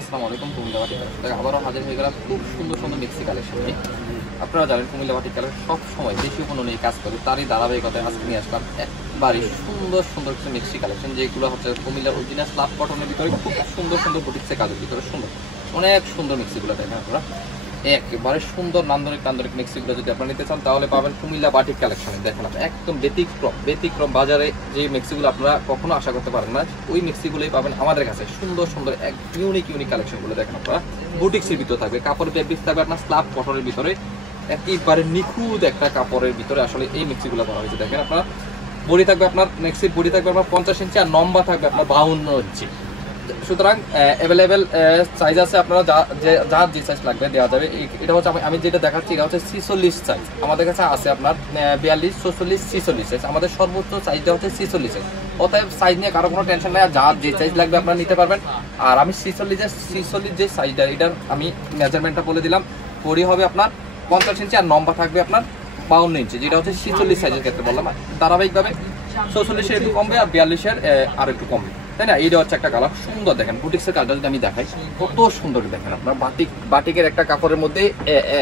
আসসালামু আলাইকুম। Comilla batik collection আবারও হাজির হয়ে গেলাম খুব সুন্দর সুন্দর মিক্সি কালেকশন নিয়ে। আপনারা জানেন কুমিল্লা বাটিক কালেকশন সব সময় দেশি পণ্য নিয়ে কাজ করে, তারই ধারাবাহিকতায় আজকে নিয়ে আসলাম একবারই সুন্দর সুন্দর কিছু মিক্সি কালেকশন, যেগুলো হচ্ছে কুমিল্লার অরিজিনাল স্লাব কটনের ভিতরে খুব সুন্দর সুন্দর বুটিক্সের কাজের ভিতরে সুন্দর অনেক সুন্দর মিক্সিগুলো দেখেন আপনারা। একেবারে সুন্দর নান্দনিক মিক্সিগুলো যদি আপনারা নিতে চান তাহলে পাবেন কুমিল্লা বাটিক কালেকশনে। দেখেন আপনার একদম ব্যতিক্রম বাজারে যে মিক্সিগুলো আপনারা কখনো আশা করতে পারেন না, ওই মিক্সিগুলোই পাবেন আমাদের কাছে। সুন্দর সুন্দর এক ইউনিক কালেকশনগুলো দেখেন আপনারা। বুটিক্সের ভিতরে থাকবে, কাপড় ফেব্রিক থাকবে আপনার স্লাব কটনের ভিতরে, একেবারে নিখুঁত একটা কাপড়ের ভিতরে আসলে এই মিক্সিগুলো করা হয়েছে। দেখেন আপনারা বডি থাকবে আপনার, মিক্সির বডি থাকবে আপনার 50 ইঞ্চি আর লম্বা থাকবে আপনার 52 ইঞ্চি। সুতরাং অ্যাভেলেবেল সাইজ আছে, আপনারা যার যে সাইজ লাগবে দেওয়া যাবে। এটা হচ্ছে আমি যেটা দেখাচ্ছি এটা হচ্ছে 46 সাইজ আমাদের কাছে আছে আপনার 42, 44, 46 সাইজ। আমাদের সর্বোচ্চ সাইজটা হচ্ছে 46 সাইজ। অতএব সাইজ নিয়ে কারো কোনো টেনশন নেই, যার যে সাইজ লাগবে আপনারা নিতে পারবেন। আর আমি 46 যে সাইজটা এটার আমি মেজারমেন্টটা বলে দিলাম। বডি হবে আপনার 50 ইঞ্চি আর লম্বা থাকবে আপনার 52 ইঞ্চি, যেটা হচ্ছে 46 সাইজের ক্ষেত্রে বললাম। ধারাবাহিকভাবে 44-এর একটু কমবে আর 42-এর আর একটু কমবে, তাই না? এইটা হচ্ছে একটা কালার সুন্দর। দেখেন বুটিক্সের কাজটা যদি আমি দেখাই কত সুন্দর দেখেন আপনার। বাটিকের একটা কাপড়ের মধ্যে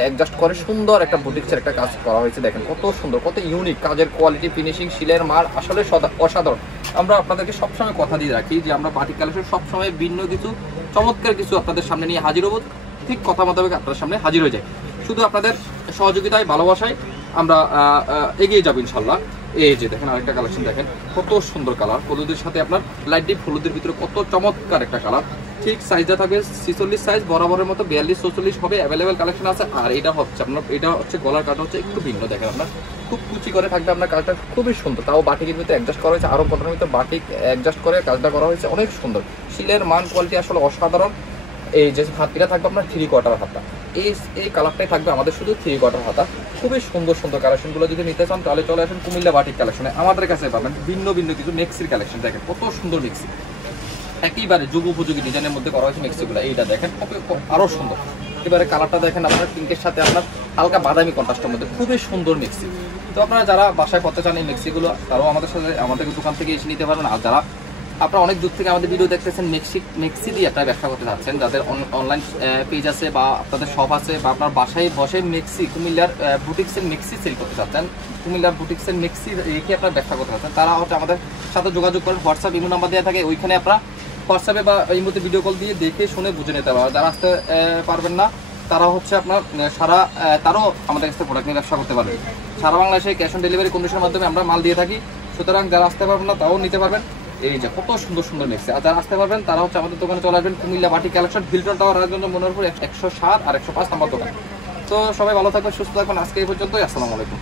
অ্যাডজাস্ট করে সুন্দর একটা বুটিক্সের একটা কাজ করা হয়েছে। দেখেন কত সুন্দর, কত ইউনিক কাজের কোয়ালিটি, ফিনিশিং, শিলের মার আসলে অসাধারণ। আমরা আপনাদেরকে সবসময় কথা দিয়ে রাখি যে আমরা বাটিক কালেকশন সবসময় ভিন্ন কিছু চমৎকার কিছু আপনাদের সামনে নিয়ে হাজির হবো, ঠিক কথা মোতাবেক আপনাদের সামনে হাজির হয়ে যায়। শুধু আপনাদের সহযোগিতায় ভালোবাসায় আমরা এগিয়ে যাবো ইনশাল্লাহ। এই যে দেখেন আরেকটা কালেকশন, দেখেন কত সুন্দর কালার, হলুদের সাথে আপনার লাইট ডিপ হলুদের ভিতরে কত চমৎকার একটা কালার। ঠিক সাইজটা থাকবে 46 সাইজ, বরাবরের মতো 42, 44 হবে, অ্যাভেলেবেল কালেকশন আছে। আর এটা হচ্ছে গলার কাটা হচ্ছে একটু ভিন্ন, দেখেন আপনার খুব কুচি করে থাকবে আপনার কাজটা খুবই সুন্দর। তাও বাটিকের ভিতরে অ্যাডজাস্ট করা হয়েছে, আরও কটনের ভিতরে বাটিক অ্যাডজাস্ট করে কাজটা করা হয়েছে, অনেক সুন্দর। শিলের মান কোয়ালিটি আসলে অসাধারণ। এই যে হাতটা থাকবে আপনার 3/4 হাতা, এই কালারটাই থাকবে আমাদের শুধু 3/4 হাতা। খুবই সুন্দর কালেকশনগুলো যদি নিতে চান তাহলে চলে আসেন কুমিল্লা বাটিক কালেকশনে। আমাদের কাছে পাবেন ভিন্ন কিছু মিক্সির কালেকশন। দেখেন কত সুন্দর মিক্সি, একেবারে যুগোপযোগী ডিজাইনের মধ্যে করা হয়েছে মিক্সিগুলো। এইটা দেখেন আরো সুন্দর, এবারে কালারটা দেখেন আপনার পিঙ্কের সাথে আপনার হালকা বাদামি কন্ট্রাস্টের মধ্যে, খুবই সুন্দর মিক্সি। তো আপনারা যারা বাসায় করতে চান এই মিক্সিগুলো, তারাও আমাদের দোকান থেকে এসে নিতে পারেন। আর যারা আপনারা অনেক দূর থেকে আমাদের ভিডিও দেখতেছেন, মিক্সি দিয়ে একটা ব্যবসা করতে চাচ্ছেন, যাদের অনলাইন পেজ আছে বা আপনাদের শপ আছে বা আপনার বাসায় বসে মিক্সি কুমিল্লার বুটিক্সের মিক্সি সেল করতে চাচ্ছেন, কুমিল্লার বুটিক্সের মিক্সি রেখে আপনারা ব্যবসা করতে চাচ্ছেন, তারা হচ্ছে আমাদের সাথে যোগাযোগ করেন। হোয়াটসঅ্যাপ ইমো নাম্বার দেওয়া থাকে, ওইখানে আপনারা হোয়াটসঅ্যাপে বা এই মধ্যে ভিডিও কল দিয়ে দেখে শুনে বুঝে নিতে পারবেন। যারা আসতে পারবেন না তারা হচ্ছে আপনার তারাও আমাদের কাছে প্রোডাক্ট নিয়ে ব্যবসা করতে পারবেন। সারা বাংলাদেশে ক্যাশ অন ডেলিভারি কন্ডিশনের মাধ্যমে আমরা মাল দিয়ে থাকি। সুতরাং যারা আসতে পারবেন না তাও নিতে পারবেন। এই যে কত সুন্দর মিক্সি। আর যারা আসতে পারবেন তারা হচ্ছে আমাদের দোকানে চলে আসবেন, Comilla batik collection, Hilton tower, Rajganj, Manoharpur 107 আর 105 নম্বর দোকান। তো সবাই ভালো থাকবেন, সুস্থ থাকবেন। আজকে এই পর্যন্তই। আসসালামু আলাইকুম।